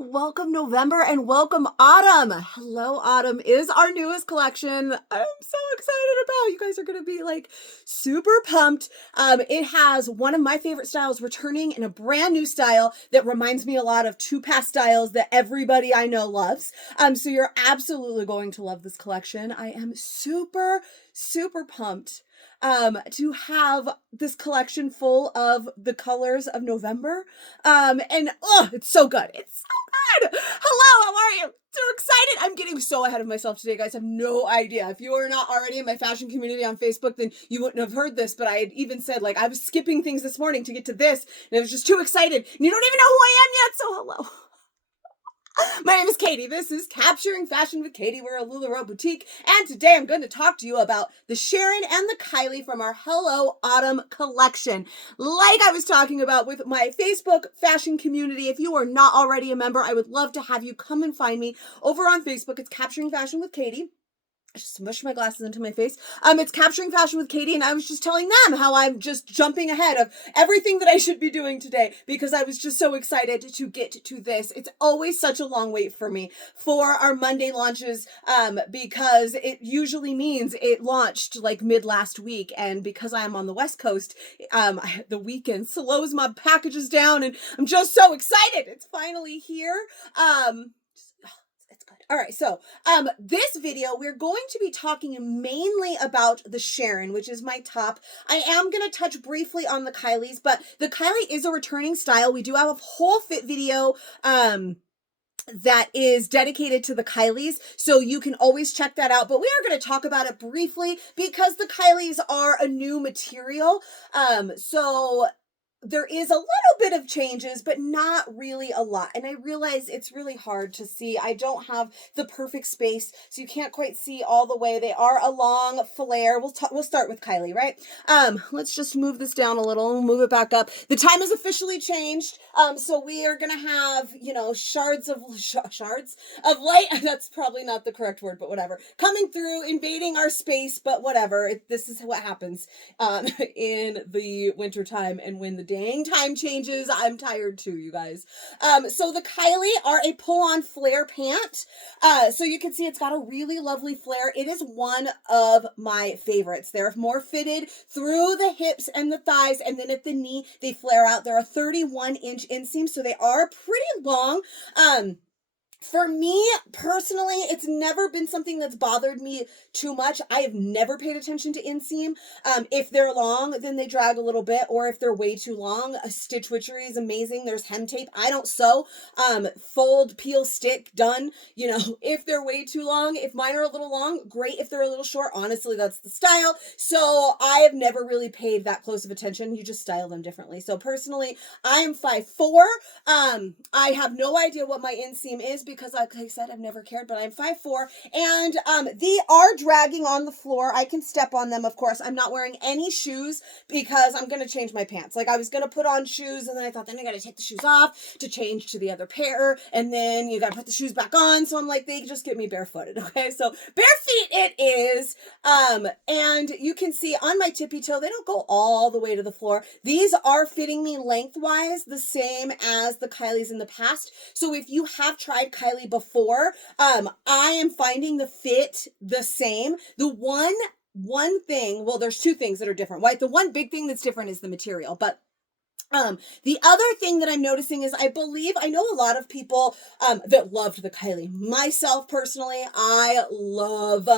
Welcome November and welcome autumn. Hello, autumn is our newest collection. I'm so excited about. You guys are going to be like super pumped. It has one of my favorite styles returning in a brand new style that reminds me a lot of two past styles that everybody I know loves. So you're absolutely going to love this collection. I am super pumped to have this collection full of the colors of November. And oh, it's so good. It's so good. Hello, how are you? So excited. I'm getting so ahead of myself today, guys. I have no idea. If you are not already in my fashion community on Facebook, then you wouldn't have heard this, but I had even said, like, I was skipping things this morning to get to this, and I was just too excited. And you don't even know who I am yet, so hello. My name is Katie. This is Capturing Fashion with Katie. We're a LulaRoe boutique, and today I'm going to talk to you about the Sharon and the Kylie from our Hello Autumn collection. Like I was talking about with my Facebook fashion community, if you are not already a member, I would love to have you come and find me over on Facebook. It's Capturing Fashion with Katie. I just smushed my glasses into my face. It's Capturing Fashion with Katie, and I was just telling them how I'm just jumping ahead of everything that I should be doing today because I was just so excited to get to this. It's always such a long wait for me for our Monday launches because it usually means it launched like mid last week, and because I am on the West Coast, the weekend slows my packages down, and I'm just so excited. It's finally here. All right, so this video, we're going to be talking mainly about the Sharon, which is my top. I am going to touch briefly on the Kylie's, but the Kylie is a returning style. We do have a whole fit video that is dedicated to the Kylie's, so you can always check that out. But we are going to talk about it briefly because the Kylie's are a new material. So there is a little bit of changes, but not really a lot. And I realize it's really hard to see. I don't have the perfect space, so you can't quite see all the way. They are a long flare. We'll start with Kylie, right? Let's just move this down a little, move it back up. The time has officially changed. So we are gonna have, shards of light. That's probably not the correct word, but whatever. Coming through, invading our space, but whatever. This is what happens in the wintertime, and when the dang time changes, I'm tired too, you guys. So the Kylie are a pull-on flare pant. So you can see it's got a really lovely flare. It is one of my favorites. They're more fitted through the hips and the thighs, and then at the knee, they flare out. They're a 31-inch inseam, so they are pretty long. For me, personally, it's never been something that's bothered me too much. I have never paid attention to inseam. If they're long, then they drag a little bit, or if they're way too long, a stitch witchery is amazing. There's hem tape. I don't sew. Fold, peel, stick, done. If they're way too long, if mine are a little long, great. If they're a little short, honestly, that's the style. So I have never really paid that close of attention. You just style them differently. So personally, I am 5'4". I have no idea what my inseam is, because like I said, I've never cared, but I'm 5'4", and they are dragging on the floor. I can step on them, of course. I'm not wearing any shoes because I'm going to change my pants. Like, I was going to put on shoes, and then I thought, then I got to take the shoes off to change to the other pair, and then you got to put the shoes back on. So I'm like, they just get me barefooted, okay? So bare feet it is. And you can see on my tippy toe, they don't go all the way to the floor. These are fitting me lengthwise the same as the Kylie's in the past. So if you have tried Kylie before, I am finding the fit the same. The one thing, well, there's two things that are different, right? The one big thing that's different is the material, but the other thing that I'm noticing is I know a lot of people that loved the Kylie. Myself personally, I love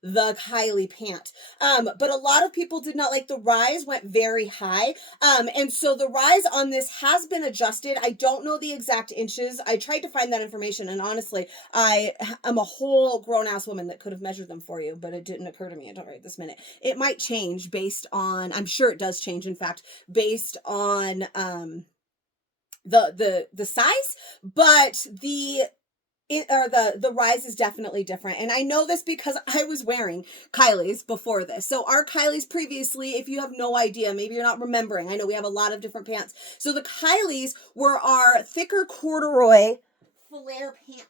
the Kylie pant. But a lot of people did not like the rise, went very high. And so the rise on this has been adjusted. I don't know the exact inches. I tried to find that information, and honestly, I am a whole grown-ass woman that could have measured them for you, but it didn't occur to me until right this minute. It might change based on, I'm sure it does change, in fact, based on the size, but the rise is definitely different. And I know this because I was wearing Kylie's before this. So our Kylie's previously, if you have no idea, maybe you're not remembering, I know we have a lot of different pants. So the Kylie's were our thicker corduroy flare pants.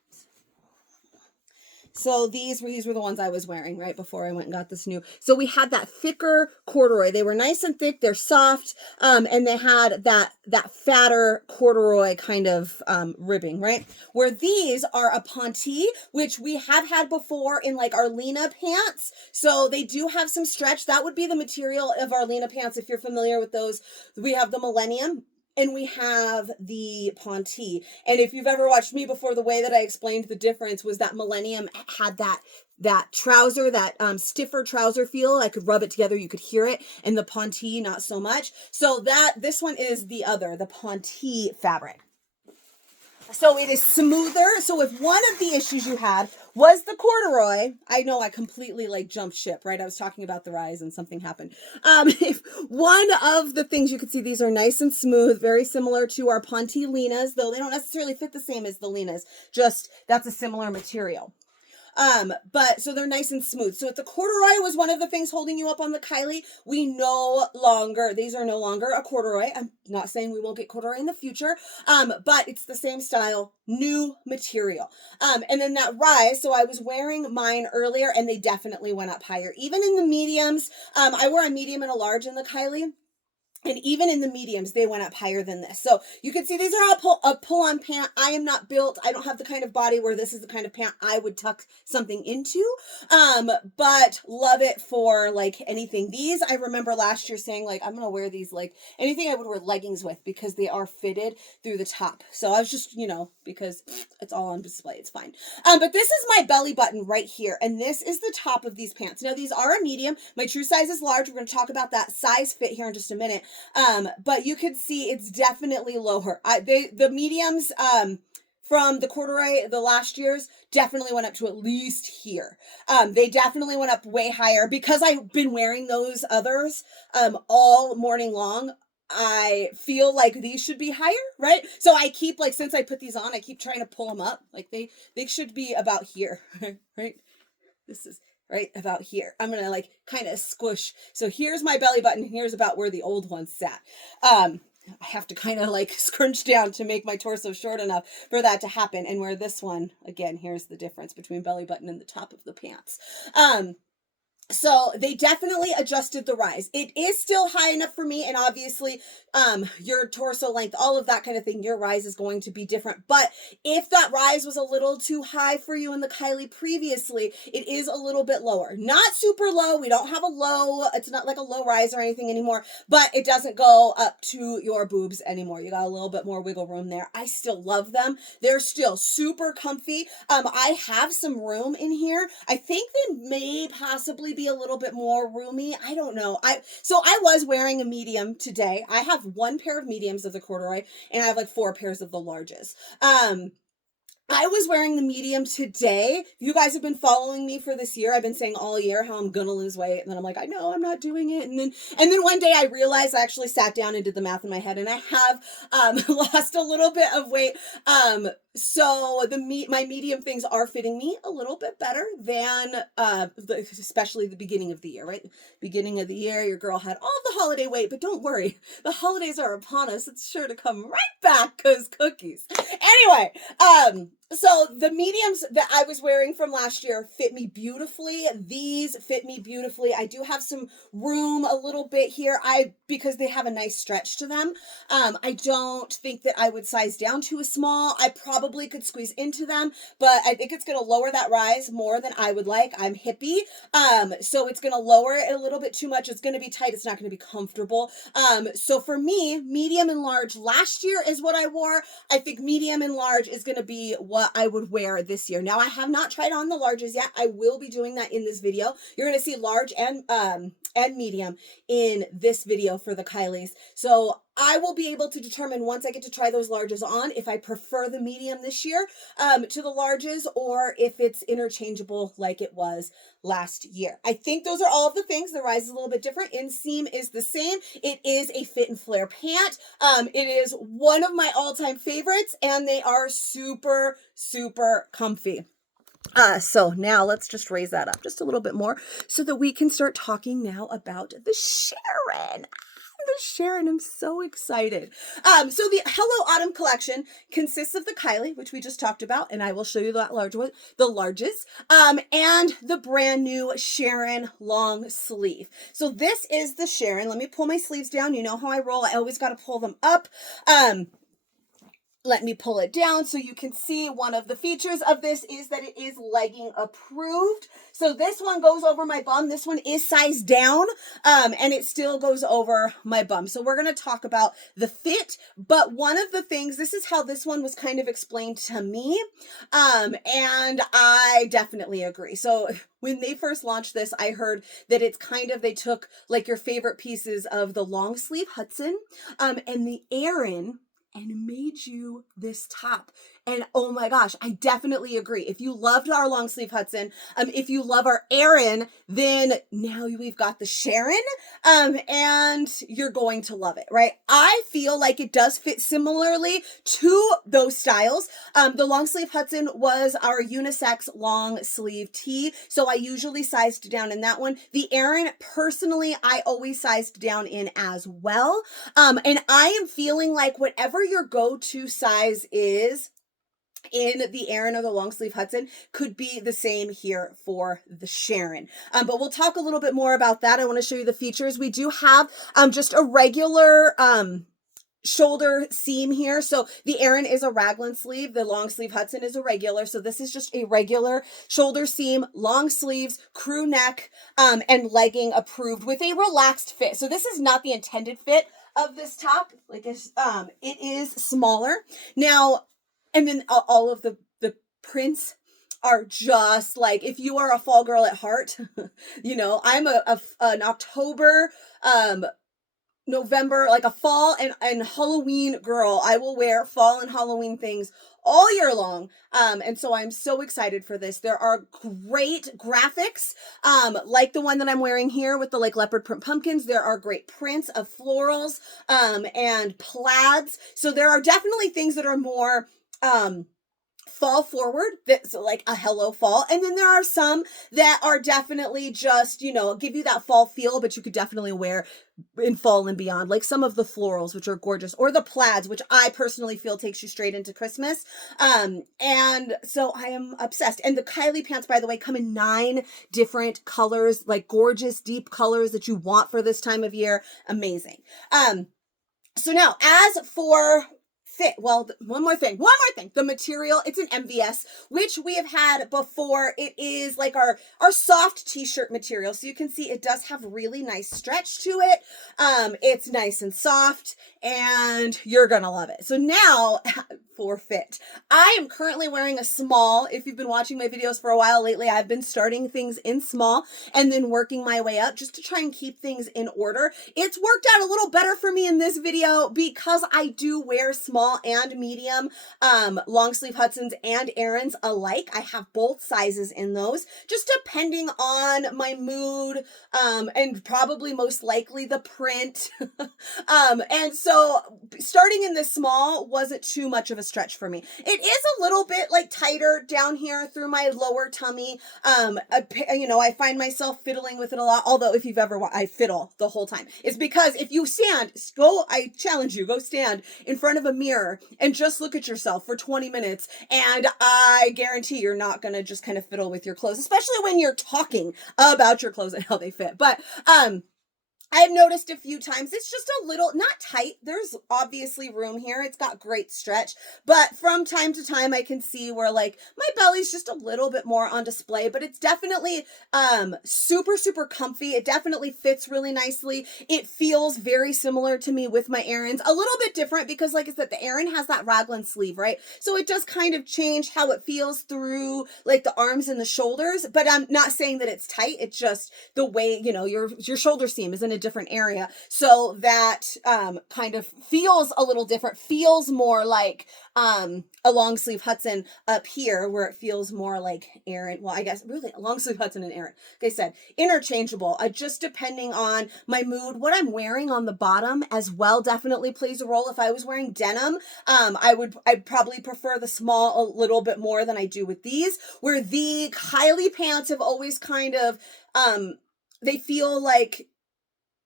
So these were the ones I was wearing right before I went and got this new. So we had that thicker corduroy. They were nice and thick. They're soft. And they had that fatter corduroy kind of ribbing, right? Where these are a ponte, which we have had before in like our Lena pants. So they do have some stretch. That would be the material of our Lena pants if you're familiar with those. We have the Millennium. And we have the ponte. And if you've ever watched me before, the way that I explained the difference was that Millennium had that trouser, that stiffer trouser feel. I could rub it together, you could hear it. And the ponte, not so much. So this one is the ponte fabric. So it is smoother. So if one of the issues you had was the corduroy, I know I completely like jumped ship, right? I was talking about the rise and something happened. If one of the things you could see, these are nice and smooth, very similar to our ponte Lenas, though they don't necessarily fit the same as the Lenas, just that's a similar material. But so they're nice and smooth. So if the corduroy was one of the things holding you up on the Kylie, these are no longer a corduroy. I'm not saying we won't get corduroy in the future. But it's the same style, new material. And then that rise, so I was wearing mine earlier and they definitely went up higher. Even in the mediums, I wore a medium and a large in the Kylie. And even in the mediums, they went up higher than this. So you can see these are a pull-on pant. I am not built. I don't have the kind of body where this is the kind of pant I would tuck something into. But love it for like anything. These, I remember last year saying like, I'm going to wear these like anything I would wear leggings with because they are fitted through the top. So I was just, because it's all on display. It's fine. But this is my belly button right here. And this is the top of these pants. Now these are a medium. My true size is large. We're going to talk about that size fit here in just a minute. But you can see it's definitely lower. The mediums, from the corduroy, the last year's definitely went up to at least here. They definitely went up way higher because I've been wearing those others, all morning long. I feel like these should be higher, right? So I keep since I put these on, I keep trying to pull them up. Like they should be about here, right? This is right about here. I'm going to kind of squish. So here's my belly button. Here's about where the old one sat. I have to kind of scrunch down to make my torso short enough for that to happen. And where this one, again, here's the difference between belly button and the top of the pants. So they definitely adjusted the rise. It is still high enough for me. And obviously, your torso length, all of that kind of thing, your rise is going to be different. But if that rise was a little too high for you in the Kylie previously, it is a little bit lower. Not super low. We don't have a low. It's not like a low rise or anything anymore, but it doesn't go up to your boobs anymore. You got a little bit more wiggle room there. I still love them. They're still super comfy. I have some room in here. I think they may possibly be a little bit more roomy. I don't know. So I was wearing a medium today. I have one pair of mediums of the corduroy and I have 4 pairs of the larges. I was wearing the medium today. You guys have been following me for this year. I've been saying all year how I'm gonna lose weight. And then I'm like, I know I'm not doing it. And then one day I realized I actually sat down and did the math in my head and I have lost a little bit of weight. So my medium things are fitting me a little bit better than especially the beginning of the year, right? Beginning of the year, your girl had all the holiday weight, but don't worry. The holidays are upon us. It's sure to come right back because cookies. Anyway, so the mediums that I was wearing from last year fit me beautifully. These fit me beautifully. I do have some room a little bit here. Because they have a nice stretch to them. I don't think that I would size down to a small. I probably could squeeze into them, but I think it's going to lower that rise more than I would like. I'm hippie. So it's going to lower it a little bit too much. It's going to be tight. It's not going to be comfortable. So for me, medium and large last year is what I wore. I think medium and large is going to be what I would wear this year. Now I have not tried on the larges yet. I will be doing that in this video. You're going to see large and medium in this video for the Kylies. So I will be able to determine once I get to try those larges on if I prefer the medium this year to the larges or if it's interchangeable like it was last year. I think those are all of the things. The rise is a little bit different. Inseam is the same. It is a fit and flare pant. It is one of my all-time favorites and they are super, super comfy. So now let's just raise that up just a little bit more so that we can start talking now about the Sharon. the Sharon. I'm so excited. So the Hello Autumn collection consists of the Kylie, which we just talked about, and I will show you that large one, the largest, and the brand new Sharon long sleeve. So this is the Sharon. Let me pull my sleeves down. You know how I roll. I always got to pull them up. Let me pull it down so you can see one of the features of this is that it is legging approved. So this one goes over my bum. This one is sized down, and it still goes over my bum. So we're going to talk about the fit, but one of the things, this is how this one was kind of explained to me, and I definitely agree. So when they first launched this, I heard that it's kind of, they took like your favorite pieces of the long sleeve Hudson, and the Erin, and made you this top. And oh my gosh, I definitely agree. If you loved our long sleeve Hudson, if you love our Erin, then now we've got the Sharon, and you're going to love it, right? I feel like it does fit similarly to those styles. The long sleeve Hudson was our unisex long sleeve tee, so I usually sized down in that one. The Erin, personally, I always sized down in as well. And I am feeling like whatever your go-to size is in the Erin or the long sleeve Hudson could be the same here for the Sharon. But we'll talk a little bit more about that. I want to show you the features. We do have just a regular shoulder seam here. So the Erin is a raglan sleeve. The long sleeve Hudson is a regular. So this is just a regular shoulder seam, long sleeves, crew neck, and legging approved with a relaxed fit. So this is not the intended fit of this top. Like it is smaller. Now, and then all of the prints are just like, if you are a fall girl at heart, you know, I'm an October, November, like a fall and Halloween girl. I will wear fall and Halloween things all year long. And so I'm so excited for this. There are great graphics, like the one that I'm wearing here with the like leopard print pumpkins. There are great prints of florals, and plaids. So there are definitely things that are more, fall forward, that's like a hello fall, and then there are some that are definitely just, you know, give you that fall feel, but you could definitely wear in fall and beyond, like some of the florals, which are gorgeous, or the plaids, which I personally feel takes you straight into Christmas. And so I am obsessed. And the Kylie pants, by the way, come in 9 different colors, like gorgeous deep colors that you want for this time of year. Amazing. So now, as for fit, well, one more thing, the material, it's an MVS, which we have had before. It is like our soft t-shirt material, so you can see it does have really nice stretch to it. It's nice and soft, and you're gonna love it. So now for fit, I am currently wearing a small. If you've been watching my videos for a while lately, I've been starting things in small and then working my way up just to try and keep things in order. It's worked out a little better for me in this video because I do wear small and medium, long sleeve Hudsons and Erins alike. I have both sizes in those, just depending on my mood, and probably most likely the print. And so starting in this small wasn't too much of a stretch for me. It is a little bit like tighter down here through my lower tummy. You know, I find myself fiddling with it a lot. Although if you've ever, I fiddle the whole time. It's because if you stand, I challenge you, go stand in front of a mirror and just look at yourself for 20 minutes. And I guarantee you're not going to just kind of fiddle with your clothes, especially when you're talking about your clothes and how they fit. But, I've noticed a few times it's just a little, not tight. There's obviously room here. It's got great stretch, but from time to time I can see where like my belly's just a little bit more on display, but it's definitely super, super comfy. It definitely fits really nicely. It feels very similar to me with my Erins. A little bit different because like I said, the Erin has that raglan sleeve, right? So it does kind of change how it feels through like the arms and the shoulders, but I'm not saying that it's tight. It's just the way, you know, your shoulder seam is in a different area, so that kind of feels a little different, feels more like a long sleeve Hudson up here, where it feels more like Erin. Well, I guess really a long sleeve Hudson and Erin, like I said, interchangeable, just depending on my mood. What I'm wearing on the bottom as well definitely plays a role. If I was wearing denim, I'd probably prefer the small a little bit more than I do with these, where the Kylie pants have always kind of they feel like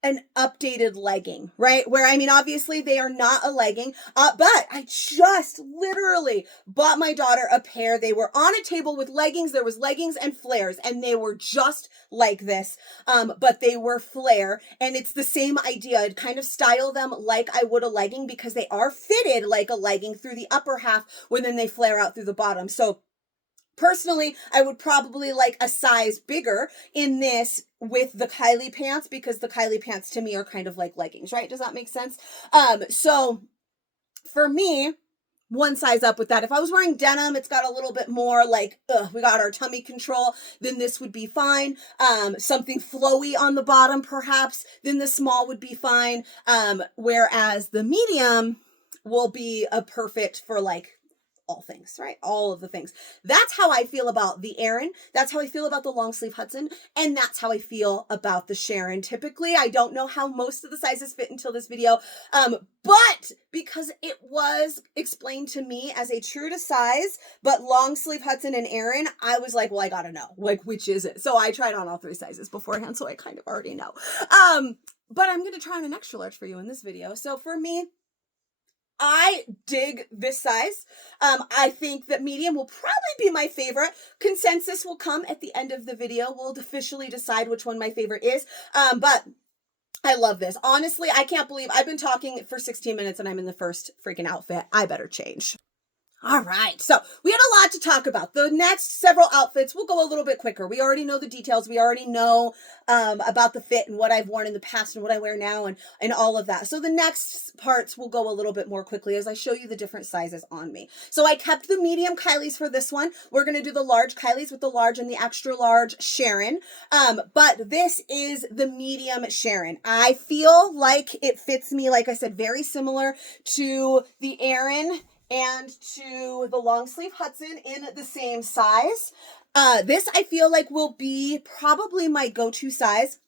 an updated legging, right? Where, I mean, obviously they are not a legging, but I just literally bought my daughter a pair. They were on a table with leggings. There was leggings and flares, and they were just like this, but they were flare, and it's the same idea. I'd kind of style them like I would a legging because they are fitted like a legging through the upper half, when then they flare out through the bottom. So personally, I would probably like a size bigger in this with the Kylie pants, because the Kylie pants to me are kind of like leggings, right? Does that make sense? So for me, one size up with that. If I was wearing denim, it's got a little bit more like, we got our tummy control, then this would be fine. Something flowy on the bottom, perhaps, then the small would be fine. Whereas the medium will be a perfect for like all things, right? All of the things. That's how I feel about the Erin. That's how I feel about the long sleeve Hudson. And that's how I feel about the Sharon. Typically, I don't know how most of the sizes fit until this video. But because it was explained to me as a true to size, but long sleeve Hudson and Erin, I was like, well, I gotta know, like, which is it? So I tried on all 3 sizes beforehand, so I kind of already know. But I'm going to try on an extra large for you in this video. So for me, I dig this size. I think that medium will probably be my favorite. Consensus will come at the end of the video. We'll officially decide which one my favorite is. But I love this. Honestly, I can't believe I've been talking for 16 minutes and I'm in the first freaking outfit. I better change. All right, so we had a lot to talk about. The next several outfits will go a little bit quicker. We already know the details. We already know about the fit and what I've worn in the past and what I wear now and all of that. So the next parts will go a little bit more quickly as I show you the different sizes on me. So I kept the medium Kylies for this one. We're going to do the large Kylies with the large and the extra large Sharon. But this is the medium Sharon. I feel like it fits me, like I said, very similar to the Erin and to the long sleeve Hudson in the same size. This I feel like will be probably my go-to size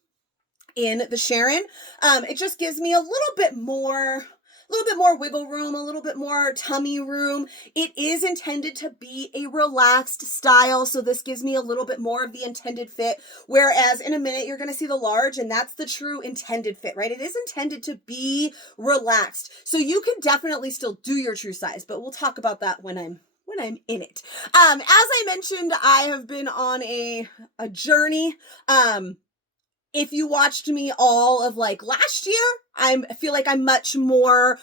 in the Sharon. It just gives me a little bit more wiggle room, a little bit more tummy room. It is intended to be a relaxed style, so this gives me a little bit more of the intended fit, whereas in a minute you're going to see the large, and that's the true intended fit, right? It is intended to be relaxed, so you can definitely still do your true size, but we'll talk about that when I'm in it. As I mentioned, I have been on a journey. If you watched me all of like last year, I feel like I'm much more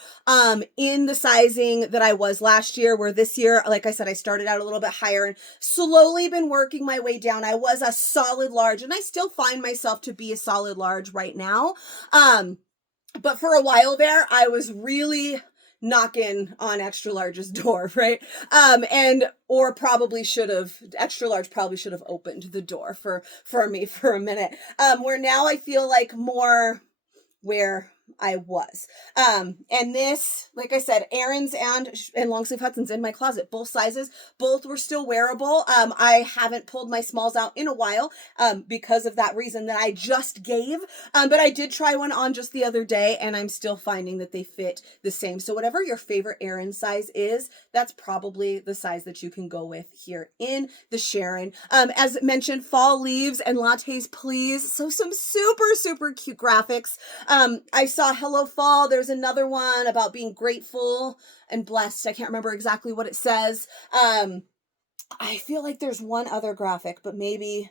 in the sizing that I was last year, where this year, like I said, I started out a little bit higher and slowly been working my way down. I was a solid large, and I still find myself to be a solid large right now. But for a while there, I was really knocking on extra large's door, right? Or probably should have, extra large probably should have opened the door for me for a minute. Where now I feel like more where I was. And this, like I said, Erin's and long sleeve Hudson's in my closet, both sizes, both were still wearable. I haven't pulled my smalls out in a while, because of that reason that I just gave. But I did try one on just the other day, and I'm still finding that they fit the same. So whatever your favorite Erin size is, that's probably the size that you can go with here in the Sharon. As mentioned, fall leaves and lattes, please. So some super, super cute graphics. I saw Hello Fall. There's another one about being grateful and blessed. I can't remember exactly what it says. I feel like there's one other graphic, but maybe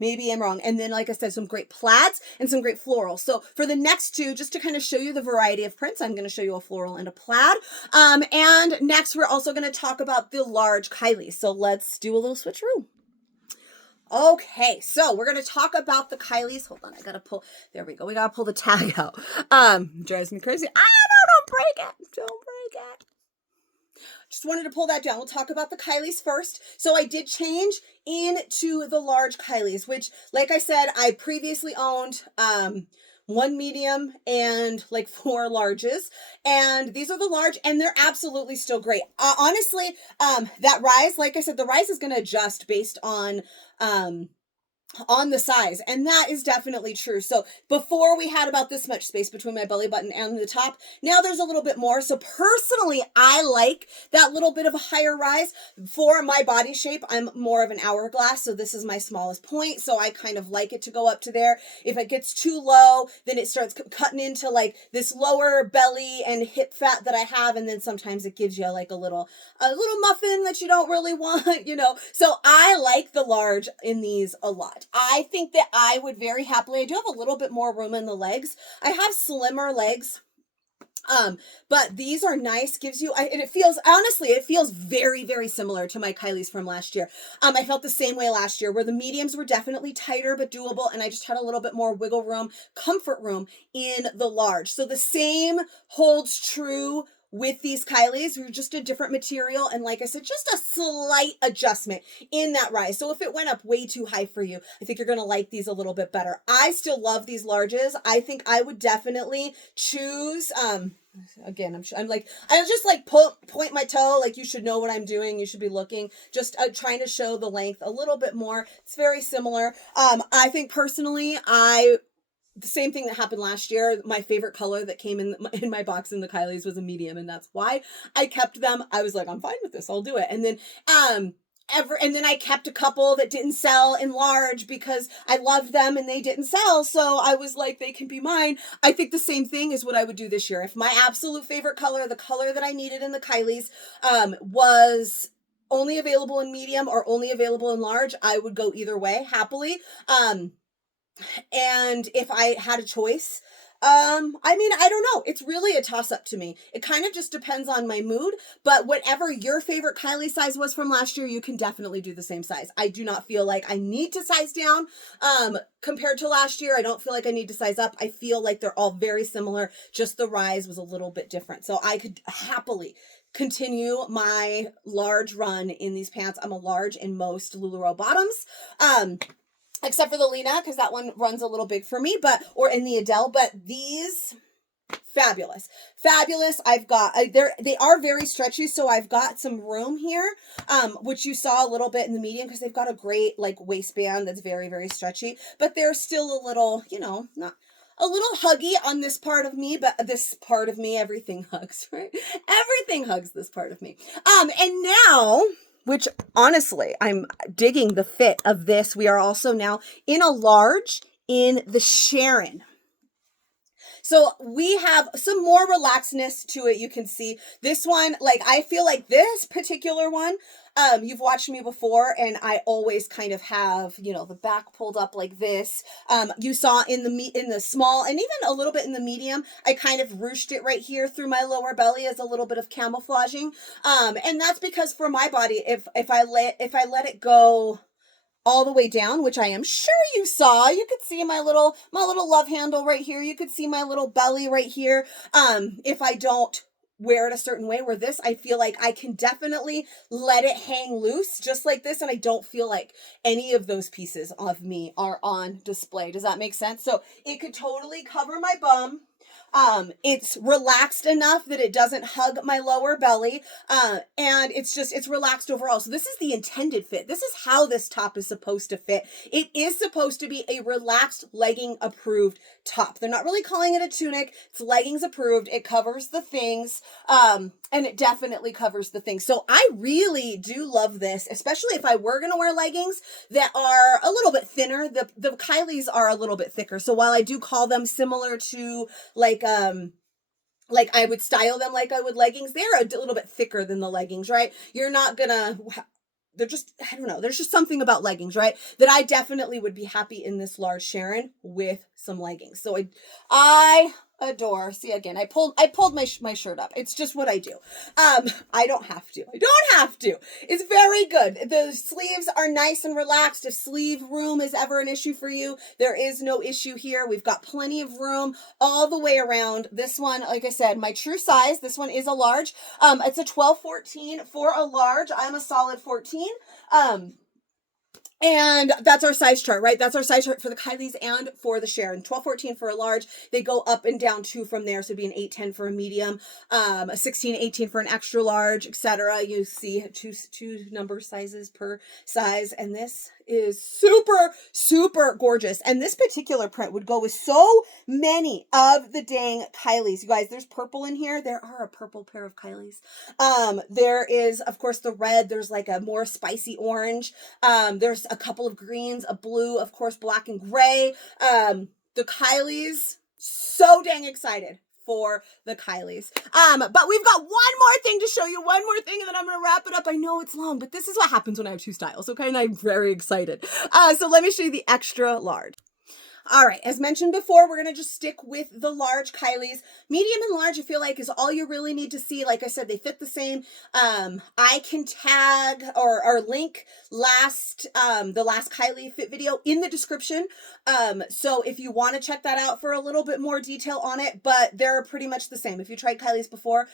I'm wrong. And then, like I said, some great plaids and some great florals. So for the next two, just to kind of show you the variety of prints, I'm going to show you a floral and a plaid. And next, we're also going to talk about the large Kylie. So let's do a little switcheroo. Okay, so we're going to talk about the Kylies. Hold on, I got to pull, there we go. We got to pull the tag out. Drives me crazy. Ah, no, don't break it. Don't break it. Just wanted to pull that down. We'll talk about the Kylies first. So I did change into the large Kylies, which, like I said, I previously owned one medium and like 4 larges, and these are the large, and they're absolutely still great. Honestly, that rise, like I said, the rise is going to adjust based on on the size, and that is definitely true. So before we had about this much space between my belly button and the top. Now there's a little bit more. So personally, I like that little bit of a higher rise. For my body shape, I'm more of an hourglass, so this is my smallest point, so I kind of like it to go up to there. If it gets too low, then it starts cutting into like this lower belly and hip fat that I have, and then sometimes it gives you like a little muffin that you don't really want, you know. So I like the large in these a lot. I think that I would very happily, I do have a little bit more room in the legs. I have slimmer legs. But these are nice, gives you, and it feels, honestly, it feels very, very similar to my Kylie's from last year. I felt the same way last year, where the mediums were definitely tighter, but doable. And I just had a little bit more wiggle room, comfort room in the large. So the same holds true with these Kylie's. We're just a different material, and like I said, just a slight adjustment in that rise. So if it went up way too high for you, I think you're gonna like these a little bit better. I still love these larges. I think I would definitely choose again, I just like point my toe, like you should know what I'm doing, you should be looking, just trying to show the length a little bit more. It's very similar. I think personally, the same thing that happened last year. My favorite color that came in my box in the Kylie's was a medium, and that's why I kept them. I was like, I'm fine with this, I'll do it. And then I kept a couple that didn't sell in large because I loved them and they didn't sell. So I was like, they can be mine. I think the same thing is what I would do this year. If my absolute favorite color, the color that I needed in the Kylie's, was only available in medium or only available in large, I would go either way happily. And if I had a choice, I don't know. It's really a toss up to me. It kind of just depends on my mood, but whatever your favorite Kylie size was from last year, you can definitely do the same size. I do not feel like I need to size down, compared to last year. I don't feel like I need to size up. I feel like they're all very similar. Just the rise was a little bit different. So I could happily continue my large run in these pants. I'm a large in most LulaRoe bottoms. Except for the Lena, because that one runs a little big for me, or in the Adele, but these, fabulous. I've got, they are very stretchy, so I've got some room here, which you saw a little bit in the medium, because they've got a great, like, waistband that's very, very stretchy, but they're still a little, not a little huggy on this part of me, but this part of me, everything hugs, right? Everything hugs this part of me. And now, which honestly, I'm digging the fit of this. We are also now in a large in the Sharon. So we have some more relaxedness to it. You can see this one, like, I feel like this particular one, you've watched me before, and I always kind of have, the back pulled up like this. You saw in the small, and even a little bit in the medium, I kind of ruched it right here through my lower belly as a little bit of camouflaging. And that's because for my body, if I let it go all the way down, which I am sure you saw. You could see my little love handle right here. You could see my little belly right here. If I don't wear it a certain way, where this, I feel like I can definitely let it hang loose just like this, and I don't feel like any of those pieces of me are on display. Does that make sense? So it could totally cover my bum. It's relaxed enough that it doesn't hug my lower belly. And it's relaxed overall. So this is the intended fit. This is how this top is supposed to fit. It is supposed to be a relaxed legging approved top. They're not really calling it a tunic. It's leggings approved. It covers the things. And it definitely covers the things. So I really do love this, especially if I were going to wear leggings that are a little bit thinner. The Kylie's are a little bit thicker. So while I do call them similar to like I would style them like I would leggings, they're a little bit thicker than the leggings, right? You're not gonna, they're just, I don't know, there's just something about leggings, right? That I definitely would be happy in this large Sharon with some leggings. So I adore, see again, I pulled my shirt up. It's just what I do. I don't have to. It's very good. The sleeves are nice and relaxed. If sleeve room is ever an issue for you, there is no issue here. We've got plenty of room all the way around. This one, like I said, my true size, this one is a large. It's a 12-14 for a large. I'm a solid 14. And that's our size chart, right? That's our size chart for the Kylies and for the Sharon. 12-14 for a large. They go up and down 2 from there. So it'd be an 8-10 for a medium, a 16-18 for an extra large, etc. You see two number sizes per size. And this is super, super gorgeous. And this particular print would go with so many of the dang Kylies. You guys, there's purple in here. There are a purple pair of Kylies. There is, of course, the red. There's like a more spicy orange. There's a couple of greens, a blue, of course, black and gray. The Kylies, so dang excited for the Kylies. But we've got one more thing to show you, one more thing, and then I'm going to wrap it up. I know it's long, but this is what happens when I have 2 styles, okay? And I'm very excited. So let me show you the extra large. All right, as mentioned before, we're going to just stick with the large Kylies. Medium and large, I feel like, is all you really need to see. Like I said, they fit the same. I can tag or link the last Kylie fit video in the description. So if you want to check that out for a little bit more detail on it, but they're pretty much the same. If you tried Kylies before,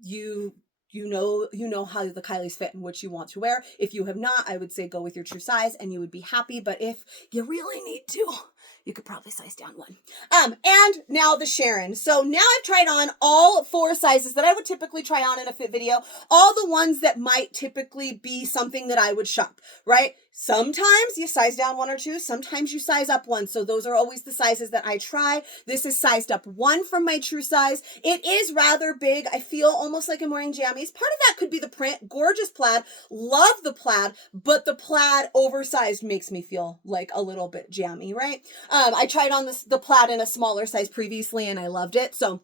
you know how the Kylies fit and what you want to wear. If you have not, I would say go with your true size and you would be happy. But if you really need to, you could probably size down 1. And now the Sharon. So now I've tried on all 4 sizes that I would typically try on in a fit video. All the ones that might typically be something that I would shop, right? Sometimes you size down 1 or 2. Sometimes you size up 1. So those are always the sizes that I try. This is sized up 1 from my true size. It is rather big. I feel almost like I'm wearing jammies. Part of that could be the print. Gorgeous plaid. Love the plaid. But the plaid oversized makes me feel like a little bit jammy, right? I tried on the plaid in a smaller size previously and I loved it. So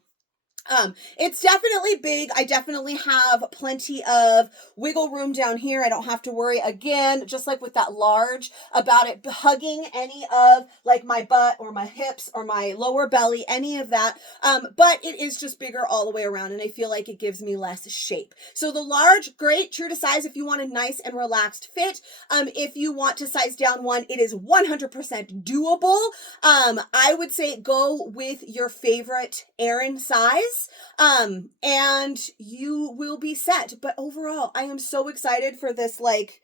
it's definitely big. I definitely have plenty of wiggle room down here. I don't have to worry, again, just like with that large, about it hugging any of like my butt or my hips or my lower belly, any of that. But it is just bigger all the way around and I feel like it gives me less shape. So the large, great, true to size if you want a nice and relaxed fit. If you want to size down 1, it is 100% doable. I would say go with your favorite Erin size. And you will be set. But overall, I am so excited for this like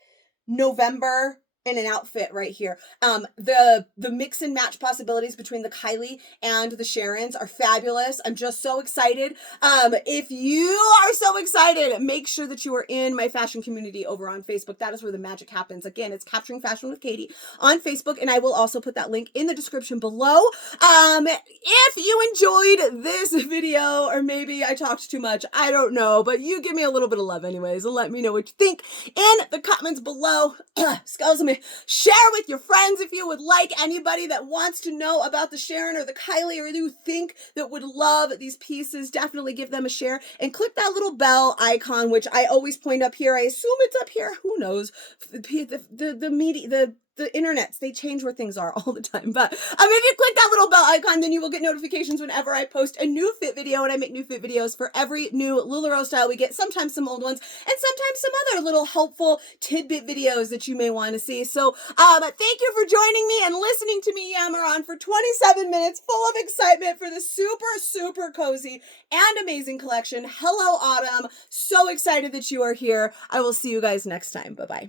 November in an outfit right here. The mix and match possibilities between the Kylie and the Sharons are fabulous. I'm just so excited. If you are so excited, make sure that you are in my fashion community over on Facebook. That is where the magic happens. Again, it's Capturing Fashion with Katie on Facebook, and I will also put that link in the description below. If you enjoyed this video, or maybe I talked too much, I don't know, but you give me a little bit of love anyways, and let me know what you think in the comments below. Excuse me. Share with your friends if you would like. Anybody that wants to know about the Sharon or the Kylie or you think that would love these pieces, definitely give them a share and click that little bell icon, which I always point up here. I assume it's up here. Who knows? The media, the internets, they change where things are all the time. But if you click that little bell icon, then you will get notifications whenever I post a new fit video, and I make new fit videos for every new LulaRoe style we get, sometimes some old ones, and sometimes some other little helpful tidbit videos that you may want to see. So thank you for joining me and listening to me yammer on for 27 minutes full of excitement for the super, super cozy and amazing collection. Hello, Autumn. So excited that you are here. I will see you guys next time. Bye-bye.